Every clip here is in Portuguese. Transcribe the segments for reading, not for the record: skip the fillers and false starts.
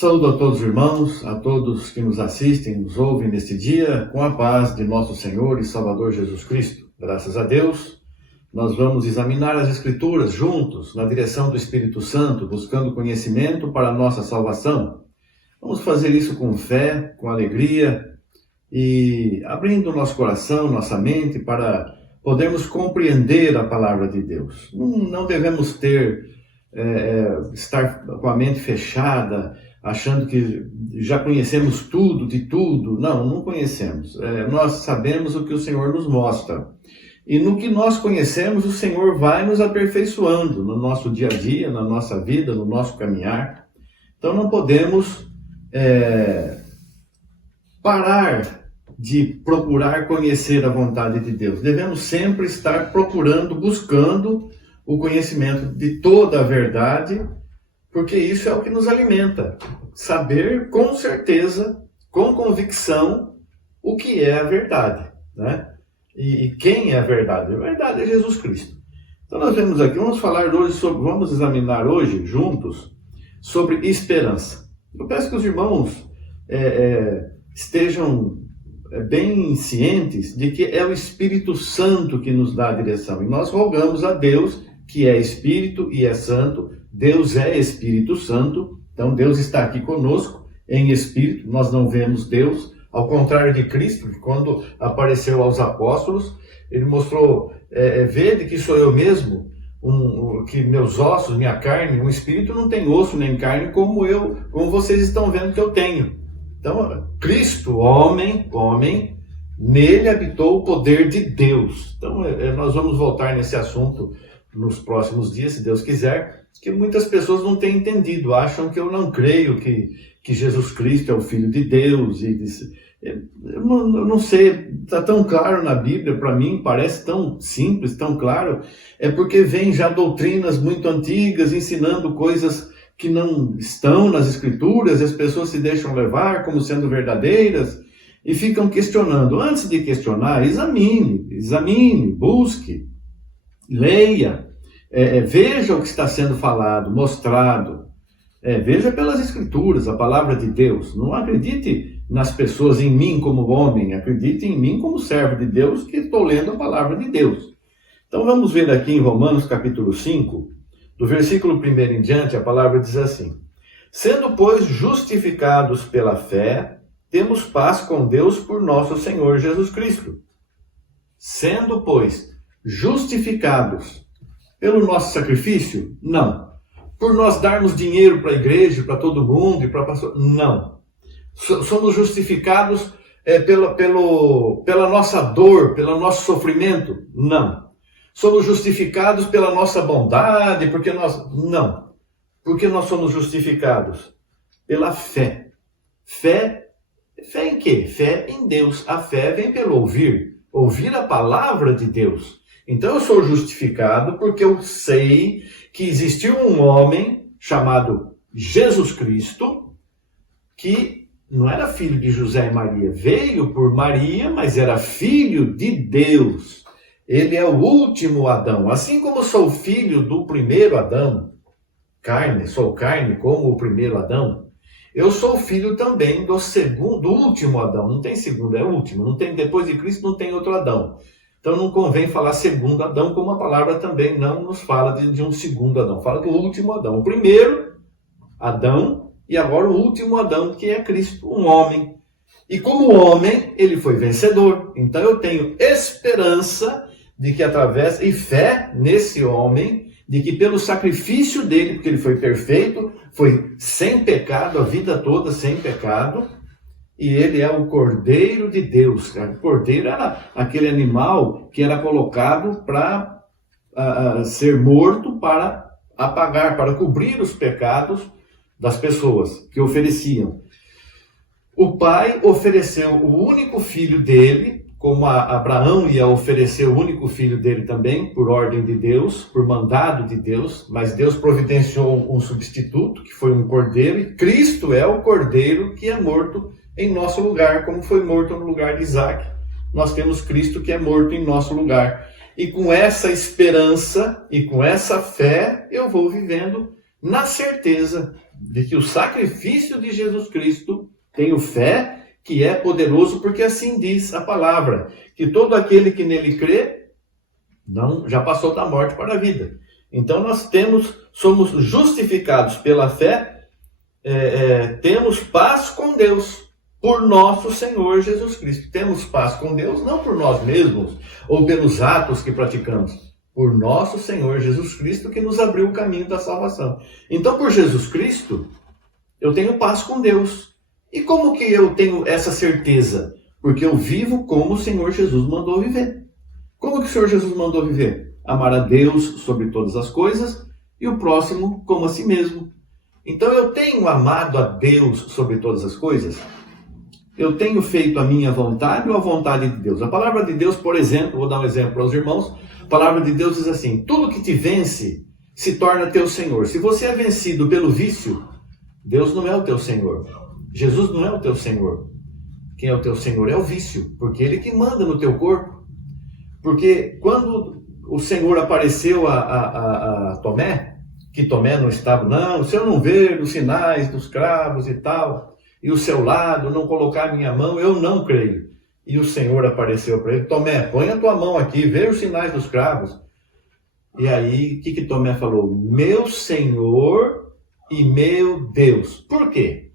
Saúdo a todos os irmãos, a todos que nos assistem, nos ouvem neste dia, com a paz de nosso Senhor e Salvador Jesus Cristo. Graças a Deus, nós vamos examinar as Escrituras juntos, na direção do Espírito Santo, buscando conhecimento para a nossa salvação. Vamos fazer isso com fé, com alegria e abrindo nosso coração, nossa mente para podermos compreender a palavra de Deus. Não devemos estar com a mente fechada, achando que já conhecemos tudo de tudo. Não conhecemos. Nós sabemos o que o Senhor nos mostra. E no que nós conhecemos, o Senhor vai nos aperfeiçoando no nosso dia a dia, na nossa vida, no nosso caminhar. Então não podemos parar de procurar conhecer a vontade de Deus. Devemos sempre estar procurando, buscando o conhecimento de toda a verdade, porque isso é o que nos alimenta. Saber com certeza, com convicção, o que é a verdade, né? E quem é a verdade? A verdade é Jesus Cristo. Então nós vemos aqui, vamos examinar hoje juntos sobre esperança. Eu peço que os irmãos estejam bem cientes de que é o Espírito Santo que nos dá a direção. E nós rogamos a Deus, que é Espírito e é Santo. Deus é Espírito Santo, então Deus está aqui conosco em Espírito. Nós não vemos Deus, ao contrário de Cristo, que quando apareceu aos apóstolos, ele mostrou, vede que sou eu mesmo, que meus ossos, minha carne, um espírito não tem osso nem carne como vocês estão vendo que eu tenho. Então, Cristo, homem, nele habitou o poder de Deus. Então, nós vamos voltar nesse assunto nos próximos dias, se Deus quiser, que muitas pessoas não têm entendido, acham que eu não creio que Jesus Cristo é o Filho de Deus. Eu não sei, está tão claro na Bíblia, para mim parece tão simples, tão claro. É porque vem já doutrinas muito antigas, ensinando coisas que não estão nas Escrituras, e as pessoas se deixam levar como sendo verdadeiras, e ficam questionando. Antes de questionar, examine, busque, leia, veja o que está sendo falado, mostrado, veja pelas Escrituras, a palavra de Deus. Não acredite nas pessoas, em mim como homem, acredite em mim como servo de Deus, que estou lendo a palavra de Deus. Então vamos ver aqui em Romanos capítulo 5, do versículo 1 em diante, a palavra diz assim: sendo, pois, justificados pela fé, temos paz com Deus por nosso Senhor Jesus Cristo. Sendo, pois, justificados pelo nosso sacrifício? Não. Por nós darmos dinheiro para a igreja, para todo mundo e para pastor? Não. Somos justificados pela nossa dor, pelo nosso sofrimento? Não. Somos justificados pela nossa bondade, não. Porque nós somos justificados pela fé. Fé em quê? Fé em Deus. A fé vem pelo ouvir a palavra de Deus. Então eu sou justificado porque eu sei que existiu um homem chamado Jesus Cristo, que não era filho de José e Maria, veio por Maria, mas era filho de Deus. Ele é o último Adão. Assim como sou filho do primeiro Adão, sou carne como o primeiro Adão, eu sou filho também do último Adão. Não tem segundo, é último. Não tem, depois de Cristo não tem outro Adão. Então não convém falar segundo Adão, como a palavra também não nos fala de um segundo Adão. Fala do último Adão. O primeiro Adão e agora o último Adão, que é Cristo, um homem. E como homem, ele foi vencedor. Então eu tenho esperança de que através, e fé nesse homem, de que pelo sacrifício dele, porque ele foi perfeito, foi sem pecado, a vida toda sem pecado, e ele é o Cordeiro de Deus. O cordeiro era aquele animal que era colocado para ser morto, para apagar, para cobrir os pecados das pessoas que ofereciam. O pai ofereceu o único filho dele, como Abraão ia oferecer o único filho dele também, por ordem de Deus, por mandado de Deus, mas Deus providenciou um substituto, que foi um cordeiro, e Cristo é o cordeiro que é morto em nosso lugar, como foi morto no lugar de Isaac. Nós temos Cristo que é morto em nosso lugar. E com essa esperança e com essa fé, eu vou vivendo na certeza de que o sacrifício de Jesus Cristo, tenho fé que é poderoso, porque assim diz a palavra, que todo aquele que nele crê, não, já passou da morte para a vida. Então nós somos justificados pela fé, temos paz com Deus, por nosso Senhor Jesus Cristo. Temos paz com Deus não por nós mesmos, ou pelos atos que praticamos, por nosso Senhor Jesus Cristo, que nos abriu o caminho da salvação. Então, por Jesus Cristo, eu tenho paz com Deus. E como que eu tenho essa certeza? Porque eu vivo como o Senhor Jesus mandou viver. Como que o Senhor Jesus mandou viver? Amar a Deus sobre todas as coisas e o próximo como a si mesmo. Então eu tenho amado a Deus sobre todas as coisas? Eu tenho feito a minha vontade ou a vontade de Deus? A palavra de Deus, por exemplo, vou dar um exemplo para os irmãos, a palavra de Deus diz assim: tudo que te vence se torna teu Senhor. Se você é vencido pelo vício, Deus não é o teu Senhor. Jesus não é o teu Senhor. Quem é o teu Senhor é o vício, porque Ele que manda no teu corpo. Porque quando o Senhor apareceu a Tomé, que Tomé não estava, não, se eu não ver os sinais dos cravos e tal, e o seu lado, não colocar a minha mão, eu não creio. E o Senhor apareceu para ele: Tomé, põe a tua mão aqui, vê os sinais dos cravos. E aí, o que Tomé falou? Meu Senhor e meu Deus. Por quê?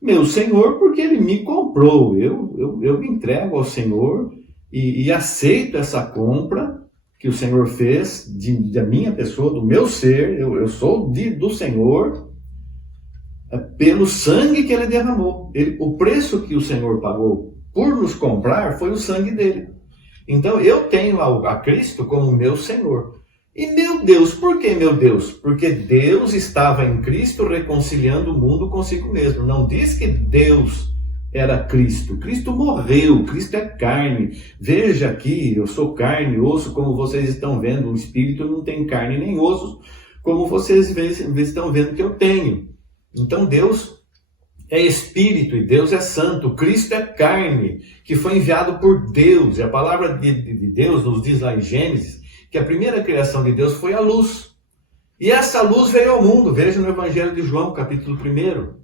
Meu Senhor, porque Ele me comprou. Eu me entrego ao Senhor e aceito essa compra que o Senhor fez da minha pessoa, do meu ser. Eu sou do Senhor, pelo sangue que Ele derramou. O preço que o Senhor pagou por nos comprar foi o sangue dele. Então eu tenho a Cristo como meu Senhor. E meu Deus, por que meu Deus? Porque Deus estava em Cristo reconciliando o mundo consigo mesmo. Não diz que Deus era Cristo. Cristo morreu, Cristo é carne. Veja aqui, eu sou carne e osso, como vocês estão vendo. O Espírito não tem carne nem ossos, como vocês estão vendo que eu tenho. Então Deus é Espírito e Deus é Santo. Cristo é carne, que foi enviado por Deus. E a palavra de Deus nos diz lá em Gênesis que a primeira criação de Deus foi a luz. E essa luz veio ao mundo. Veja no Evangelho de João, capítulo 1.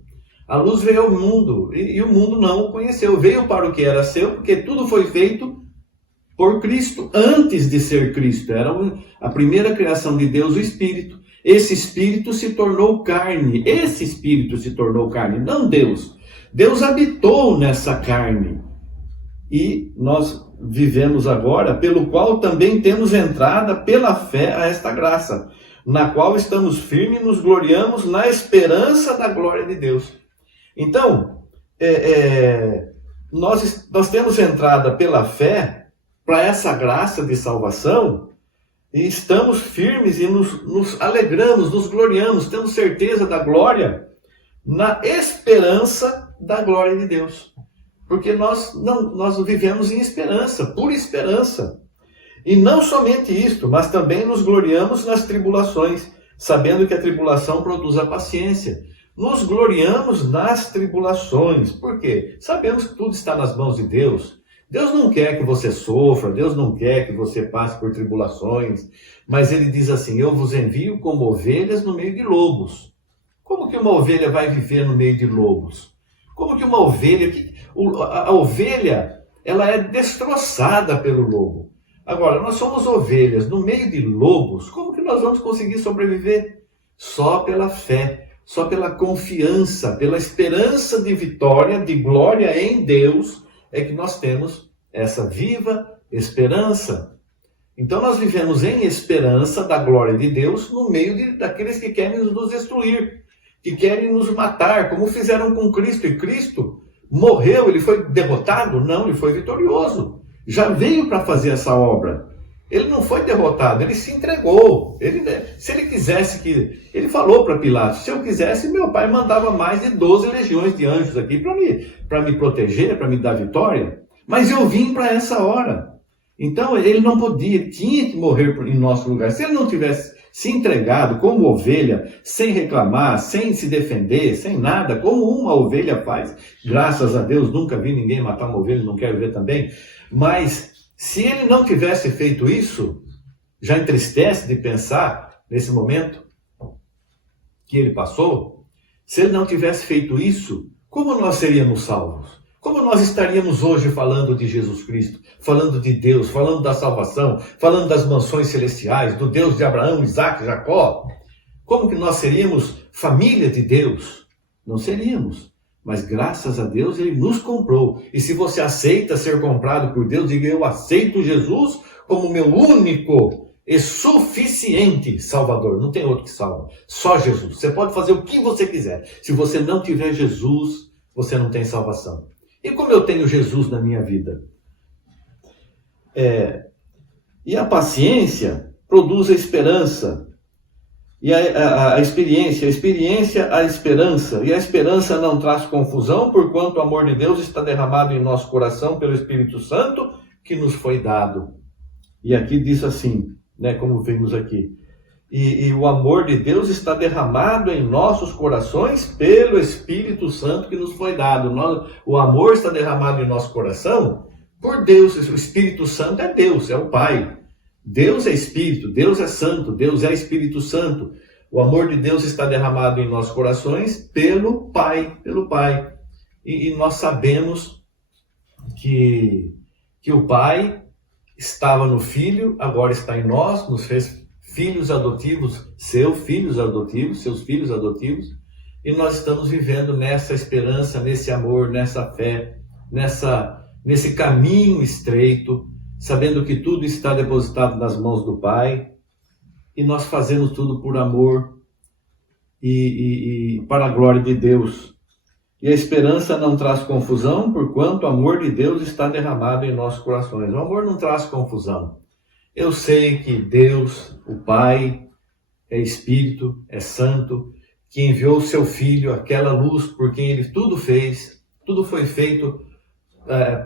A luz veio ao mundo e o mundo não o conheceu. Veio para o que era seu, porque tudo foi feito por Cristo, antes de ser Cristo. Era a primeira criação de Deus, o Espírito. Esse Espírito se tornou carne. Esse Espírito se tornou carne, não Deus. Deus habitou nessa carne. E nós vivemos agora, pelo qual também temos entrada pela fé a esta graça, na qual estamos firmes e nos gloriamos na esperança da glória de Deus. Então, nós temos entrada pela fé para essa graça de salvação, e estamos firmes e nos alegramos, nos gloriamos, temos certeza da glória na esperança da glória de Deus. Porque nós vivemos em esperança, por esperança. E não somente isto, mas também nos gloriamos nas tribulações, sabendo que a tribulação produz a paciência. Nos gloriamos nas tribulações. Por quê? Sabemos que tudo está nas mãos de Deus. Deus não quer que você sofra, Deus não quer que você passe por tribulações, mas Ele diz assim: eu vos envio como ovelhas no meio de lobos. Como que uma ovelha vai viver no meio de lobos? Como que uma ovelha... A ovelha, ela é destroçada pelo lobo. Agora, nós somos ovelhas no meio de lobos. Como que nós vamos conseguir sobreviver? Só pela fé, só pela confiança, pela esperança de vitória, de glória em Deus, é que nós temos essa viva esperança. Então nós vivemos em esperança da glória de Deus no meio daqueles que querem nos destruir, que querem nos matar, como fizeram com Cristo. E Cristo morreu, Ele foi derrotado? Não, Ele foi vitorioso. Já veio para fazer essa obra. Ele não foi derrotado, Ele se entregou. Se Ele quisesse Ele falou para Pilatos: se eu quisesse, meu Pai mandava mais de 12 legiões de anjos aqui para me proteger, para me dar vitória. Mas eu vim para essa hora. Então Ele não podia, Ele tinha que morrer em nosso lugar. Se Ele não tivesse se entregado como ovelha, sem reclamar, sem se defender, sem nada, como uma ovelha faz. Graças a Deus, nunca vi ninguém matar uma ovelha, não quero ver também. Mas se Ele não tivesse feito isso, já entristece de pensar nesse momento que Ele passou. Se ele não tivesse feito isso, como nós seríamos salvos? Como nós estaríamos hoje falando de Jesus Cristo, falando de Deus, falando da salvação, falando das mansões celestiais, do Deus de Abraão, Isaac, Jacó? Como que nós seríamos família de Deus? Não seríamos. Mas graças a Deus ele nos comprou. E se você aceita ser comprado por Deus, diga: eu aceito Jesus como meu único e suficiente Salvador. Não tem outro que salva. Só Jesus. Você pode fazer o que você quiser. Se você não tiver Jesus, você não tem salvação. E como eu tenho Jesus na minha vida? E a paciência produz a esperança. E a experiência, a esperança. E a esperança não traz confusão, porquanto o amor de Deus está derramado em nosso coração pelo Espírito Santo que nos foi dado. E aqui diz assim, né, como vimos aqui. E o amor de Deus está derramado em nossos corações pelo Espírito Santo que nos foi dado. O amor está derramado em nosso coração por Deus. O Espírito Santo é Deus, é o Pai. Deus é Espírito, Deus é Santo, Deus é Espírito Santo. O amor de Deus está derramado em nossos corações pelo Pai, E nós sabemos que o Pai estava no Filho, agora está em nós, nos fez filhos adotivos, seus filhos adotivos, e nós estamos vivendo nessa esperança, nesse amor, nessa fé, nesse caminho estreito, sabendo que tudo está depositado nas mãos do Pai, e nós fazemos tudo por amor e para a glória de Deus. E a esperança não traz confusão, porquanto o amor de Deus está derramado em nossos corações. O amor não traz confusão. Eu sei que Deus, o Pai, é Espírito, é Santo, que enviou o seu Filho, aquela luz por quem Ele tudo fez, tudo foi feito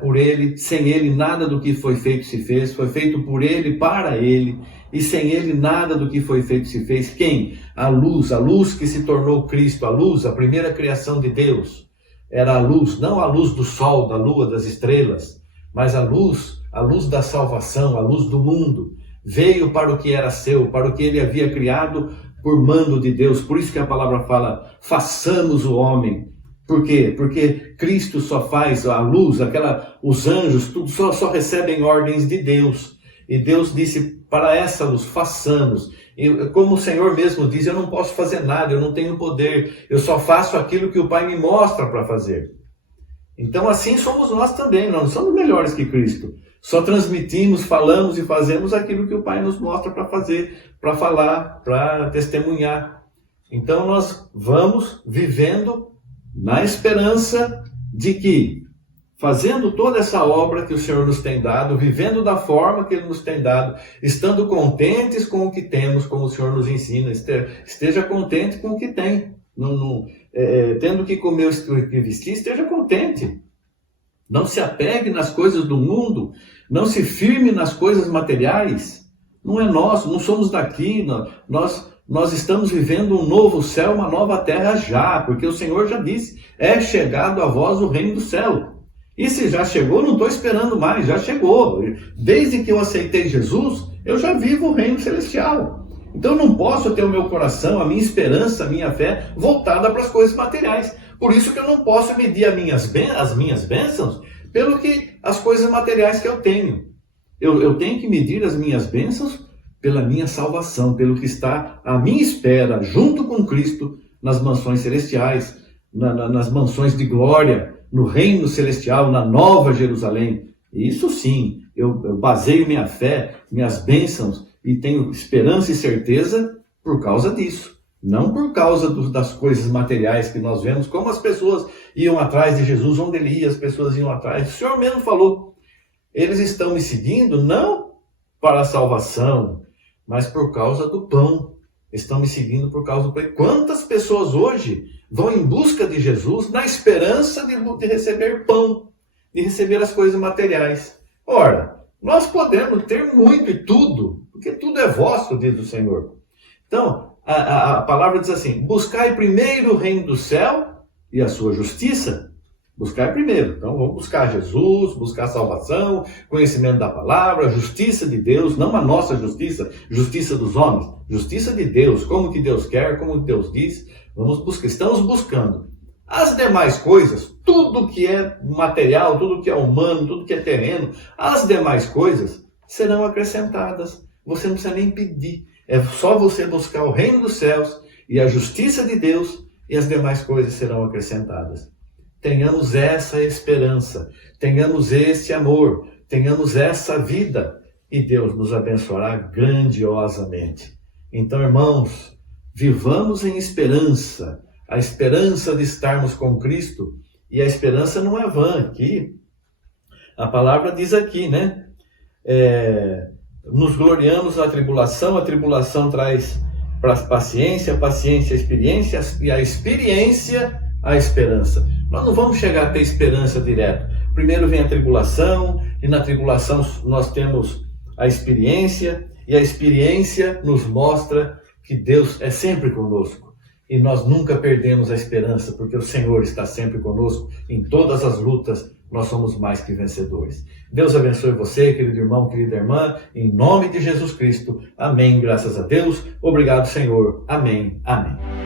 por Ele, sem Ele nada do que foi feito se fez, foi feito por Ele, para Ele, e sem Ele nada do que foi feito se fez. Quem? A luz que se tornou Cristo, a luz, a primeira criação de Deus, era a luz, não a luz do sol, da lua, das estrelas, mas a luz da salvação, a luz do mundo, veio para o que era seu, para o que Ele havia criado por mando de Deus. Por isso que a palavra fala, façamos o homem. Por quê? Porque Cristo só faz a luz, os anjos, tudo só recebem ordens de Deus. E Deus disse, para essa luz, façamos. E como o Senhor mesmo diz, eu não posso fazer nada, eu não tenho poder, eu só faço aquilo que o Pai me mostra para fazer. Então assim somos nós também, nós não somos melhores que Cristo. Só transmitimos, falamos e fazemos aquilo que o Pai nos mostra para fazer, para falar, para testemunhar. Então nós vamos vivendo na esperança de que, fazendo toda essa obra que o Senhor nos tem dado, vivendo da forma que Ele nos tem dado, estando contentes com o que temos, como o Senhor nos ensina, esteja contente com o que tem, tendo que comer o que vestir, esteja contente. Não se apegue nas coisas do mundo, não se firme nas coisas materiais. Não é nosso, não somos daqui, nós estamos vivendo um novo céu, uma nova terra já, porque o Senhor já disse, é chegado a vós o reino do céu. E se já chegou, não estou esperando mais, já chegou. Desde que eu aceitei Jesus, eu já vivo o reino celestial. Então eu não posso ter o meu coração, a minha esperança, a minha fé voltada para as coisas materiais. Por isso que eu não posso medir as minhas bênçãos pelo que as coisas materiais que eu tenho. Eu tenho que medir as minhas bênçãos pela minha salvação, pelo que está à minha espera, junto com Cristo, nas mansões celestiais, nas mansões de glória, no reino celestial, na nova Jerusalém. Isso sim, eu baseio minha fé, minhas bênçãos, e tenho esperança e certeza por causa disso. Não por causa das coisas materiais que nós vemos, como as pessoas iam atrás de Jesus, onde Ele ia, as pessoas iam atrás. O Senhor mesmo falou, eles estão me seguindo não para a salvação, mas por causa do pão. Estão me seguindo por causa do pão. Quantas pessoas hoje vão em busca de Jesus na esperança de receber pão, de receber as coisas materiais? Ora, nós podemos ter muito e tudo, porque tudo é vosso, diz o Senhor. Então, a palavra diz assim, buscai primeiro o reino do céu e a sua justiça. Buscar primeiro. Então vamos buscar Jesus, buscar salvação, conhecimento da palavra, justiça de Deus, não a nossa justiça, justiça dos homens, justiça de Deus, como que Deus quer, como Deus diz. Vamos buscar, estamos buscando. As demais coisas, tudo que é material, tudo que é humano, tudo que é terreno, as demais coisas serão acrescentadas. Você não precisa nem pedir. É só você buscar o reino dos céus e a justiça de Deus e as demais coisas serão acrescentadas. Tenhamos essa esperança, tenhamos esse amor, tenhamos essa vida e Deus nos abençoará grandiosamente. Então, irmãos, vivamos em esperança, a esperança de estarmos com Cristo, e a esperança não é vã aqui. A palavra diz aqui, né? Nos gloriamos na tribulação, a tribulação traz paciência, a paciência a experiência, e a experiência a esperança. Nós não vamos chegar a ter esperança direto. Primeiro vem a tribulação, e na tribulação nós temos a experiência, e a experiência nos mostra que Deus é sempre conosco. E nós nunca perdemos a esperança, porque o Senhor está sempre conosco. Em todas as lutas, nós somos mais que vencedores. Deus abençoe você, querido irmão, querida irmã, em nome de Jesus Cristo. Amém, graças a Deus. Obrigado, Senhor. Amém, amém.